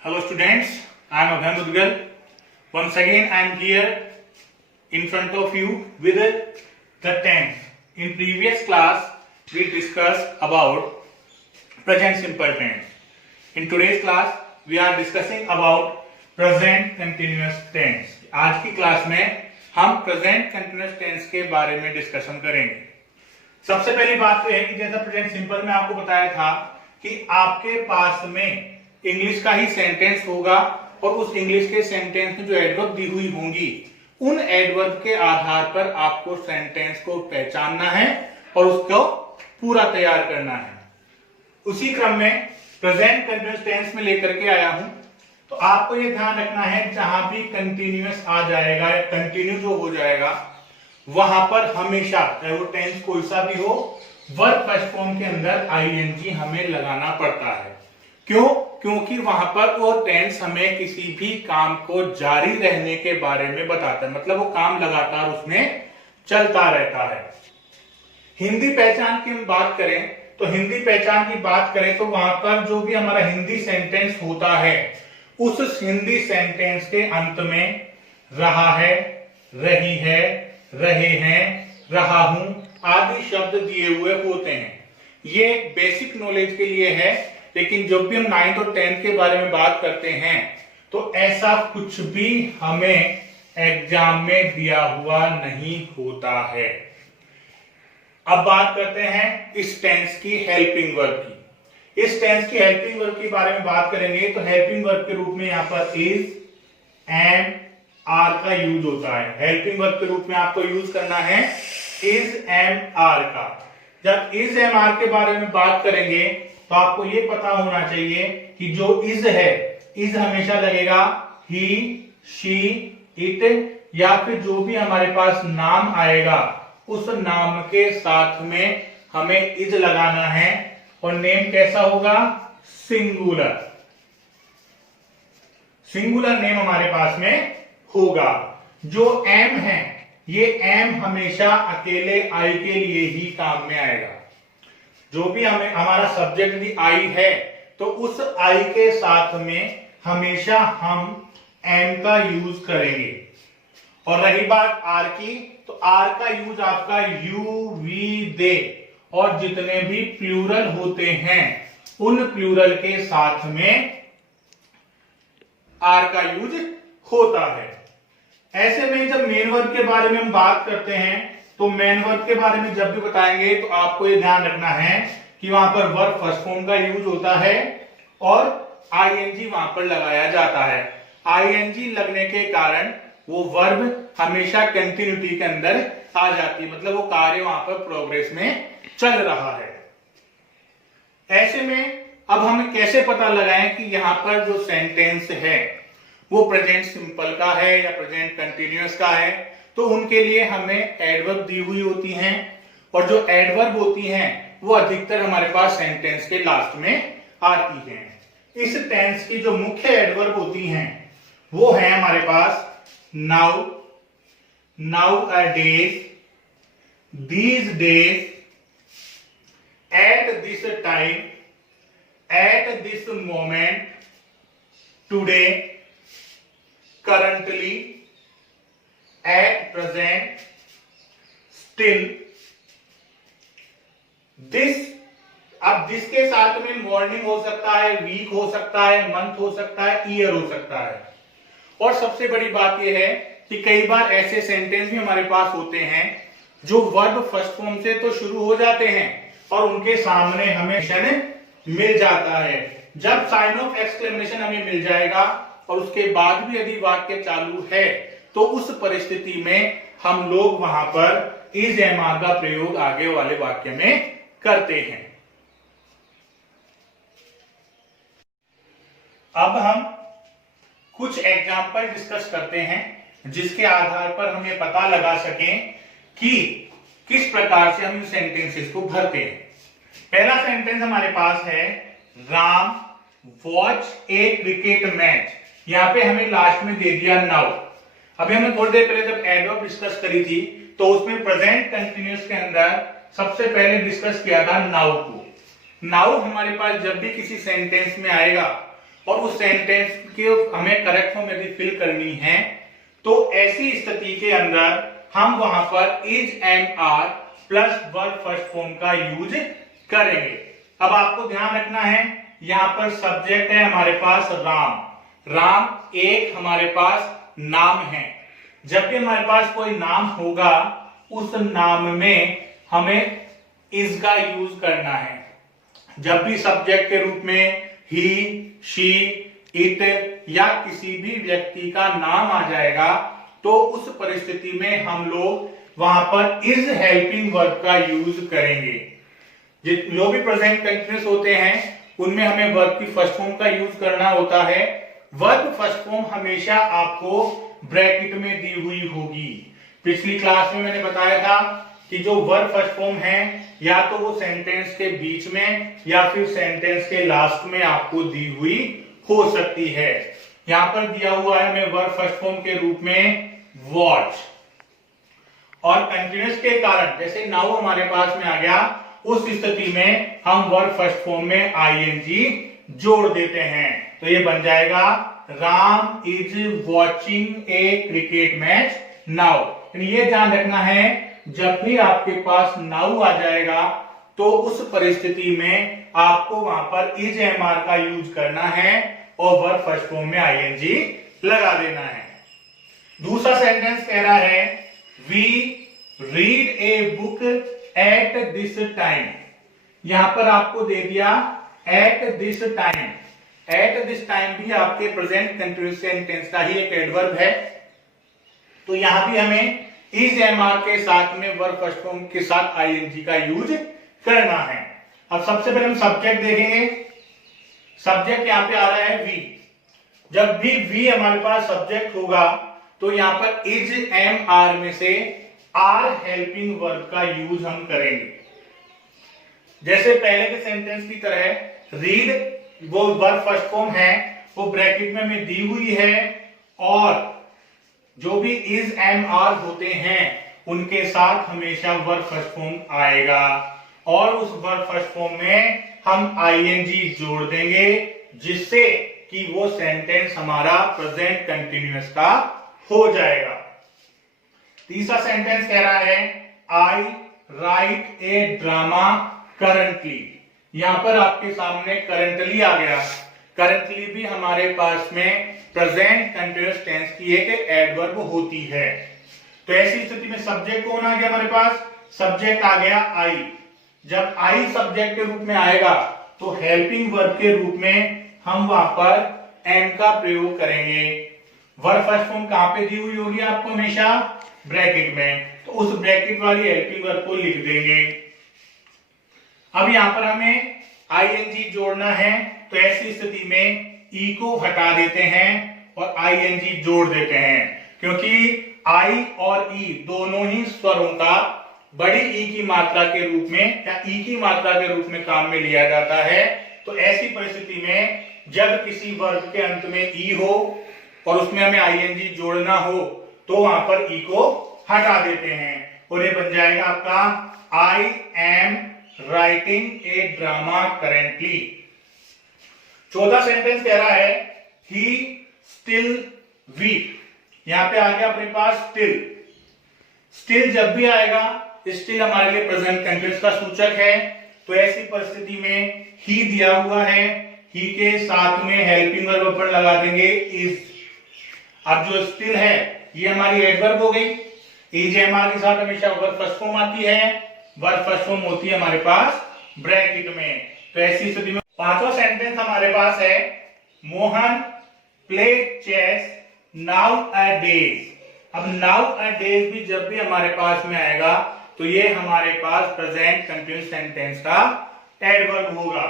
Hello students, I am Abhay Mudgal. Once again I am here in front of you with the tense. In previous class we discussed about present simple tense. In today's class we are discussing about present continuous tense. आज की class में हम present continuous tense के बारे में discussion करेंगे. सबसे पहली बात तो है कि जैसा प्रेजेंट सिंपल में आपको बताया था कि आपके पास में इंग्लिश का ही सेंटेंस होगा और उस इंग्लिश के सेंटेंस में जो एडवर्ब दी हुई होंगी उन एडवर्ब के आधार पर आपको सेंटेंस को पहचानना है और उसको पूरा तैयार करना है. उसी क्रम में प्रेजेंट कंटीन्यूअस टेंस में लेकर के आया हूं. तो आपको ये ध्यान रखना है जहां भी कंटीन्यूअस आ जाएगा या कंटिन्यू जो हो जाएगा वहां पर हमेशा चाहे वो टेंस कोई सा भी हो वर्ब फर्स्ट फॉर्म के अंदर आईएनजी हमें लगाना पड़ता है. क्यों? क्योंकि वहां पर वो टेंस हमें किसी भी काम को जारी रहने के बारे में बताता है, मतलब वो काम लगातार उसमें चलता रहता है. हिंदी पहचान की हम बात करें तो हिंदी पहचान की बात करें तो वहां पर जो भी हमारा हिंदी सेंटेंस होता है उस हिंदी सेंटेंस के अंत में रहा है, रही है, रहे हैं, रहा हूं आदि शब्द दिए हुए होते हैं. ये बेसिक नॉलेज के लिए है, लेकिन जब भी हम 9th और 10th के बारे में बात करते हैं तो ऐसा कुछ भी हमें एग्जाम में दिया हुआ नहीं होता है. अब बात करते हैं इस टेंस की हेल्पिंग वर्ब की. इस टेंस की हेल्पिंग वर्ब के बारे में बात करेंगे तो हेल्पिंग वर्ब के रूप में यहां पर इज, एम, आर का यूज होता है. हेल्पिंग वर्ब के रूप में आपको यूज करना है इज, एम, आर का. जब इज, एम, आर के बारे में बात करेंगे तो आपको ये पता होना चाहिए कि जो इज है, इज हमेशा लगेगा ही, शी, इट या फिर जो भी हमारे पास नाम आएगा उस नाम के साथ में हमें इज लगाना है और नेम कैसा होगा? सिंगुलर. सिंगुलर नेम हमारे पास में होगा. जो एम है ये एम हमेशा अकेले आई के लिए ही काम में आएगा. जो भी हमें हमारा सब्जेक्ट यदि आई है तो उस आई के साथ में हमेशा हम एम का यूज करेंगे. और रही बात आर की तो आर का यूज आपका यू, वी, दे और जितने भी प्लूरल होते हैं उन प्लूरल के साथ में आर का यूज होता है. ऐसे में जब मेन वर्ब के बारे में हम बात करते हैं तो मेन वर्ब के बारे में जब भी बताएंगे तो आपको ये ध्यान रखना है कि वहां पर वर्ब फर्स्ट फॉर्म का यूज होता है और आईएनजी वहां पर लगाया जाता है. आईएनजी लगने के कारण वो वर्ब हमेशा कंटिन्यूटी के अंदर आ जाती है, मतलब वो कार्य वहां पर प्रोग्रेस में चल रहा है. ऐसे में अब हमें कैसे पता लगाएं कि यहां पर जो सेंटेंस है वो प्रेजेंट सिंपल का है या प्रेजेंट कंटिन्यूअस का है? तो उनके लिए हमें एडवर्ब दी हुई होती हैं और जो एडवर्ब होती हैं वो अधिकतर हमारे पास सेंटेंस के लास्ट में आती हैं. इस टेंस की जो मुख्य एडवर्ब होती हैं वो है हमारे पास now, now a days, these days, at this time, at this moment, today, currently, at present, still, this. अब दिस के साथ में मॉर्निंग हो सकता है, वीक हो सकता है, मंथ हो सकता है, ईयर हो सकता है. और सबसे बड़ी बात यह है कि कई बार ऐसे सेंटेंस भी हमारे पास होते हैं जो वर्ब फर्स्ट फॉर्म से तो शुरू हो जाते हैं और उनके सामने हमें मिल जाता है. जब साइन ऑफ एक्सक्लेमेशन हमें मिल जाएगा और उसके बाद भी यदि वाक्य चालू है तो उस परिस्थिति में हम लोग वहां पर इज, एम, आर का प्रयोग आगे वाले वाक्य में करते हैं. अब हम कुछ एग्जाम्पल डिस्कस करते हैं जिसके आधार पर हम ये पता लगा सकें कि किस प्रकार से हम इन सेंटेंसेस को भरते हैं. पहला सेंटेंस हमारे पास है राम वॉच ए क्रिकेट मैच. यहां पे हमें लास्ट में दे दिया नाउ. अभी हमने थोड़ी देर पहले जब एडवर्ब डिस्कस करी थी तो उसमें प्रेजेंट कंटिन्यूअस के अंदर सबसे पहले डिस्कस किया था नाउ को. नाउ हमारे पास जब भी किसी सेंटेंस में आएगा और उस सेंटेंस के हमें करेक्ट फॉर्म यदि फिल करनी है तो ऐसी स्थिति के अंदर हम वहां पर is am are plus verb first form का यूज करेंगे। अब आपको ध्यान रखना है, यहां पर सब्जेक्ट है हमारे पास राम। राम एक हमारे पास नाम है। जब भी हमारे पास कोई नाम होगा उस नाम में हमें इज का यूज करना है। जब भी सब्जेक्ट के रूप में ही, शी, इट या किसी भी व्यक्ति का नाम आ जाएगा तो उस परिस्थिति में हम लोग वहां पर इज हेल्पिंग वर्ब का यूज करेंगे। जो भी प्रेजेंट कंटिन्यूअस होते हैं उनमें हमें वर्ब की फर्स्ट फॉर्म का यूज करना होता है। वर्ब फर्स्ट फॉर्म हमेशा आपको ब्रैकेट में दी हुई होगी। पिछली क्लास में मैंने बताया था कि जो वर्ब फर्स्ट फॉर्म है या तो वो सेंटेंस के बीच में या फिर सेंटेंस के लास्ट में आपको दी हुई हो सकती है। यहां पर दिया हुआ है हमें वर्ब फर्स्ट फॉर्म के रूप में वॉच, और कंटिन्यूअस के कारण जैसे नाउ हमारे पास में आ गया, उस स्थिति में हम वर्ब फर्स्ट फॉर्म में आईएनजी जोड़ देते हैं। तो ये बन जाएगा Ram is watching A cricket match now. ये ध्यान रखना है, जब भी आपके पास नाउ आ जाएगा तो उस परिस्थिति में आपको वहां पर इज एम आर का यूज करना है और वर्ब फर्स्ट फॉर्म में आईएनजी लगा देना है। दूसरा सेंटेंस कह रहा है we read a book at this time. यहां पर आपको दे दिया at this time. At this time भी आपके प्रेजेंट कंटिन्यूअस सेंटेंस का ही एक एडवर्ब है। तो यहां भी हमें इज एम आर के साथ में वर्ब फर्स्ट फॉर्म के साथ आईएनजी का यूज करना है। अब सबसे पहले हम सब्जेक्ट देखेंगे। सब्जेक्ट यहां पे आ रहा है वी। जब भी वी हमारे पास सब्जेक्ट होगा तो यहां पर इज एम आर में से आर हेल्पिंग वर्ब का यूज हम करेंगे। जैसे पहले के सेंटेंस की तरह रीड वो वर्ब फर्स्ट फॉर्म है, वो ब्रैकेट में हमें दी हुई है और जो भी इज एम आर होते हैं उनके साथ हमेशा वर्ब फर्स्ट फॉर्म आएगा और उस वर्ब फर्स्ट फॉर्म में हम आईएनजी जोड़ देंगे जिससे कि वो सेंटेंस हमारा प्रेजेंट कंटिन्यूअस का हो जाएगा। तीसरा सेंटेंस कह रहा है आई राइट ए ड्रामा करंटली। यहां पर आपके सामने करंटली आ गया। करंटली भी हमारे पास में प्रेजेंट कंटिन्यूअस टेंस की एक एडवर्ब होती है। तो ऐसी स्थिति में सब्जेक्ट कौन आ गया हमारे पास? सब्जेक्ट आ गया आई। जब आई सब्जेक्ट के रूप में आएगा तो हेल्पिंग वर्ब के रूप में हम वहां पर एम का प्रयोग करेंगे। वर्ब फर्स्ट फॉर्म कहां पे दी हुई होगी आपको? हमेशा ब्रैकेट में। तो उस ब्रैकेट वाली हेल्पिंग वर्ब को लिख देंगे। अब यहां पर हमें आईएनजी जोड़ना है, तो ऐसी स्थिति में ई को हटा देते हैं और आईएनजी जोड़ देते हैं, क्योंकि आई और ई दोनों ही स्वरों का बड़ी ई की मात्रा के रूप में या ई की मात्रा के रूप में काम में लिया जाता है। तो ऐसी परिस्थिति में जब किसी वर्ग के अंत में ई हो और उसमें हमें आईएनजी जोड़ना हो तो वहां पर ई को हटा देते हैं और ये बन जाएगा आपका I am writing a drama currently. चौथा सेंटेंस कह रहा है ही स्टिल वीक। यहां पे आ गया अपने पास स्टिल। स्टिल जब भी आएगा, स्टिल हमारे लिए प्रेजेंट कंटिन्यूअस का सूचक है। तो ऐसी परिस्थिति में ही दिया हुआ है, ही के साथ में हेल्पिंग वर्ब अपन लगा देंगे इज। अब जो स्टिल है ये हमारी एडवर्ब हो गई। इज एम आर के साथ हमेशा वर्ब फर्स्ट फॉर्म आती है। वर्ब फर्स्ट फॉर्म होती है हमारे पास ब्रैकेट में। तो ऐसी स्थिति में पांचवा सेंटेंस हमारे पास है मोहन प्ले चेस नाउ अ डेज। अब नाउ अ डेज भी जब भी हमारे पास में आएगा तो ये हमारे पास प्रेजेंट कंटिन्यूअस सेंटेंस का एडवर्ब होगा।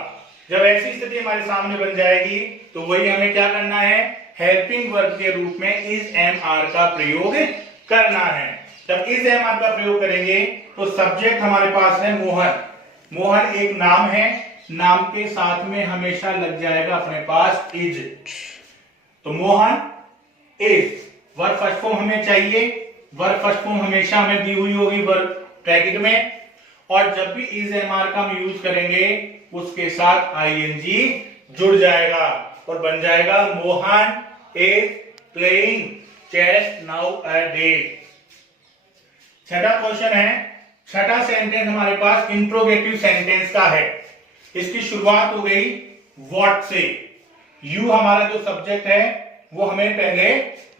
जब ऐसी स्थिति हमारे सामने बन जाएगी तो वही हमें क्या करना है? हेल्पिंग वर्ब के रूप में इज एम आर का प्रयोग करना है। जब इज एम आर का प्रयोग करेंगे तो सब्जेक्ट हमारे पास है मोहन। मोहन एक नाम है, नाम के साथ में हमेशा लग जाएगा अपने पास इज। तो Mohan is. Verb first form हमें चाहिए। वर्ब फर्स्ट फॉर्म हमेशा हमें दी हुई होगी वर्ब ब्रैकेट में, और जब भी इज एम आर का हम यूज करेंगे उसके साथ आईएनजी जुड़ जाएगा। और बन जाएगा Mohan is playing chess now a day. छठा क्वेश्चन है, छठा सेंटेंस हमारे पास इंट्रोगेटिव सेंटेंस का है। इसकी शुरुआत हो गई व्हाट से। यू हमारा जो सब्जेक्ट है वो हमें पहले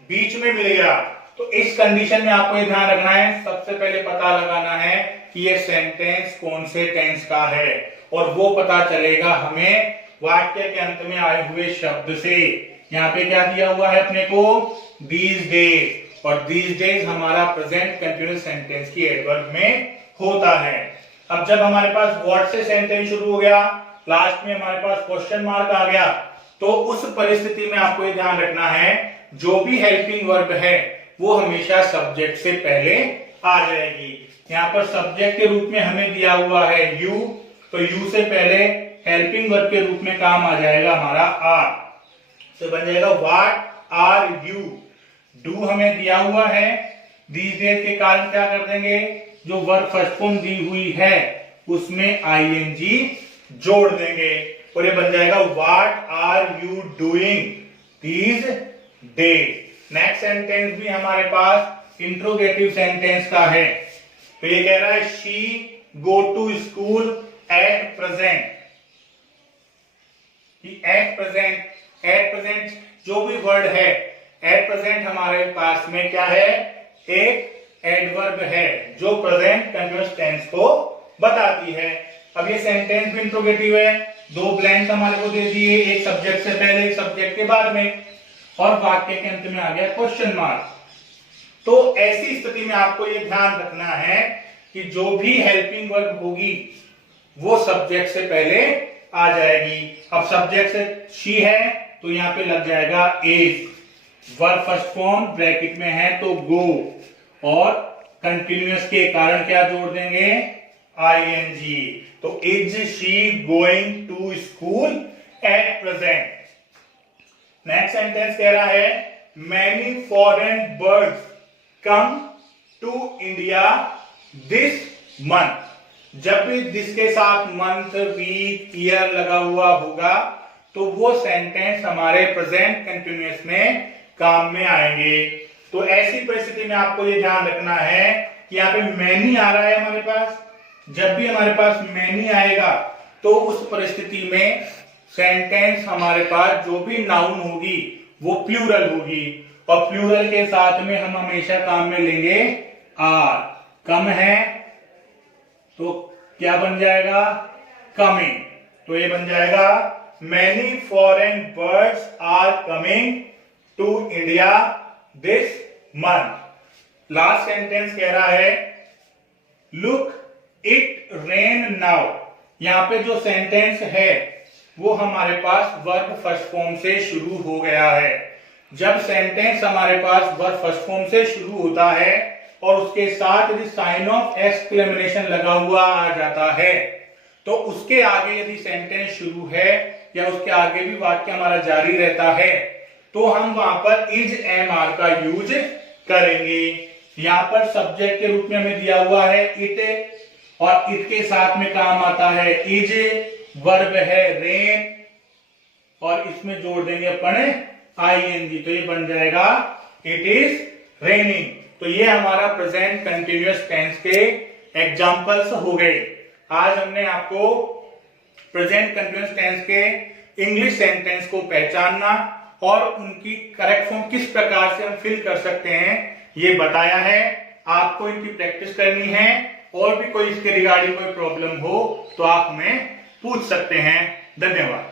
बीच में मिल गया, तो इस कंडीशन में आपको ये ध्यान रखना है, सबसे पहले पता लगाना है कि ये सेंटेंस कौन से टेंस का है, और वो पता चलेगा हमें वाक्य के अंत में आए हुए शब्द से। यहाँ पे क्या दिया हुआ है अपने को, दीज डेज, और दीज डेज हमारा प्रेजेंट कंटिन्यूअस सेंटेंस की एडवर्ब में होता है। अब जब हमारे पास व्हाट से सेंटेंस शुरू हो गया, लास्ट में हमारे पास क्वेश्चन मार्क आ गया, तो उस परिस्थिति में आपको ये ध्यान रखना है जो भी हेल्पिंग वर्ब है वो हमेशा सब्जेक्ट से पहले आ जाएगी। यहाँ पर सब्जेक्ट के रूप में हमें दिया हुआ है यू, तो यू से पहले हेल्पिंग वर्ब के रूप में काम आ जाएगा हमारा आर, तो बन जाएगा व्हाट आर यू। डू हमें दिया हुआ है, दीज डेज के कारण क्या कर देंगे, जो वर्ब फर्स्ट फॉर्म दी हुई है उसमें आईएनजी जोड़ देंगे, और ये बन जाएगा what are you doing these days. Next sentence भी हमारे पास इंट्रोगेटिव सेंटेंस का है, तो ये कह रहा है she go to school at present. At present जो भी वर्ड है, एट प्रेजेंट हमारे पास में क्या है, एक एडवर्ब है जो प्रेजेंट कंटिन्यूअस टेंस को बताती है। अब ये सेंटेंस भी इंट्रोगेटिव है, दो ब्लैंक हमारे को दे दिए, एक सब्जेक्ट से पहले एक सब्जेक्ट के बाद में, और वाक्य के अंत में आ गया क्वेश्चन मार्क। तो ऐसी स्थिति में आपको ये ध्यान रखना है कि जो भी हेल्पिंग वर्ब होगी वो सब्जेक्ट से पहले आ जाएगी। अब सब्जेक्ट से शी है तो यहाँ पे लग जाएगा is, verb first form bracket में है तो गो, और कंटिन्यूअस के कारण क्या जोड़ देंगे, आईएनजी, तो is she going to school at present. Next sentence कह रहा है many foreign birds come to India this month. जब भी दिस के साथ मंथ, वीक, ईयर लगा हुआ होगा तो वो सेंटेंस हमारे प्रेजेंट कंटिन्यूअस में काम में आएंगे। तो ऐसी परिस्थिति में आपको ये ध्यान रखना है कि यहाँ पे मैनी आ रहा है हमारे पास, जब भी हमारे पास मैनी आएगा तो उस परिस्थिति में सेंटेंस हमारे पास जो भी नाउन होगी वो प्लूरल होगी, और प्लूरल के साथ में हम हमेशा काम में लेंगे आर। कम है तो क्या बन जाएगा, कमिंग, तो ये बन जाएगा many foreign birds are coming to India this month. Last sentence कह रहा है लुक इट रेन नाउ। यहां पे जो सेंटेंस है वो हमारे पास वर्ब फर्स्ट फॉर्म से शुरू हो गया है। जब सेंटेंस हमारे पास वर्ब फर्स्ट फॉर्म से शुरू होता है और उसके साथ यदि साइन ऑफ एक्सक्लेमेशन लगा हुआ आ जाता है, तो उसके आगे यदि सेंटेंस शुरू है या उसके आगे भी वाक्य हमारा जारी रहता है तो हम वहां पर इज एम आर का यूज करेंगे। यहां पर सब्जेक्ट के रूप में हमें दिया हुआ है इट, और इट के साथ में काम आता है इज, वर्ब है रेन, और इसमें जोड़ देंगे अपन आईएनजी, तो ये बन जाएगा इट इज रेनिंग। तो ये हमारा प्रेजेंट कंटिन्यूअस टेंस के एग्जांपल्स हो गए। आज हमने आपको प्रेजेंट कंटिन्यूअस टेंस के इंग्लिश सेंटेंस को पहचानना और उनकी करेक्ट फॉर्म किस प्रकार से हम फिल कर सकते हैं ये बताया है। आपको इनकी प्रैक्टिस करनी है, और भी कोई इसके रिगार्डिंग कोई प्रॉब्लम हो तो आप हमें पूछ सकते हैं। धन्यवाद।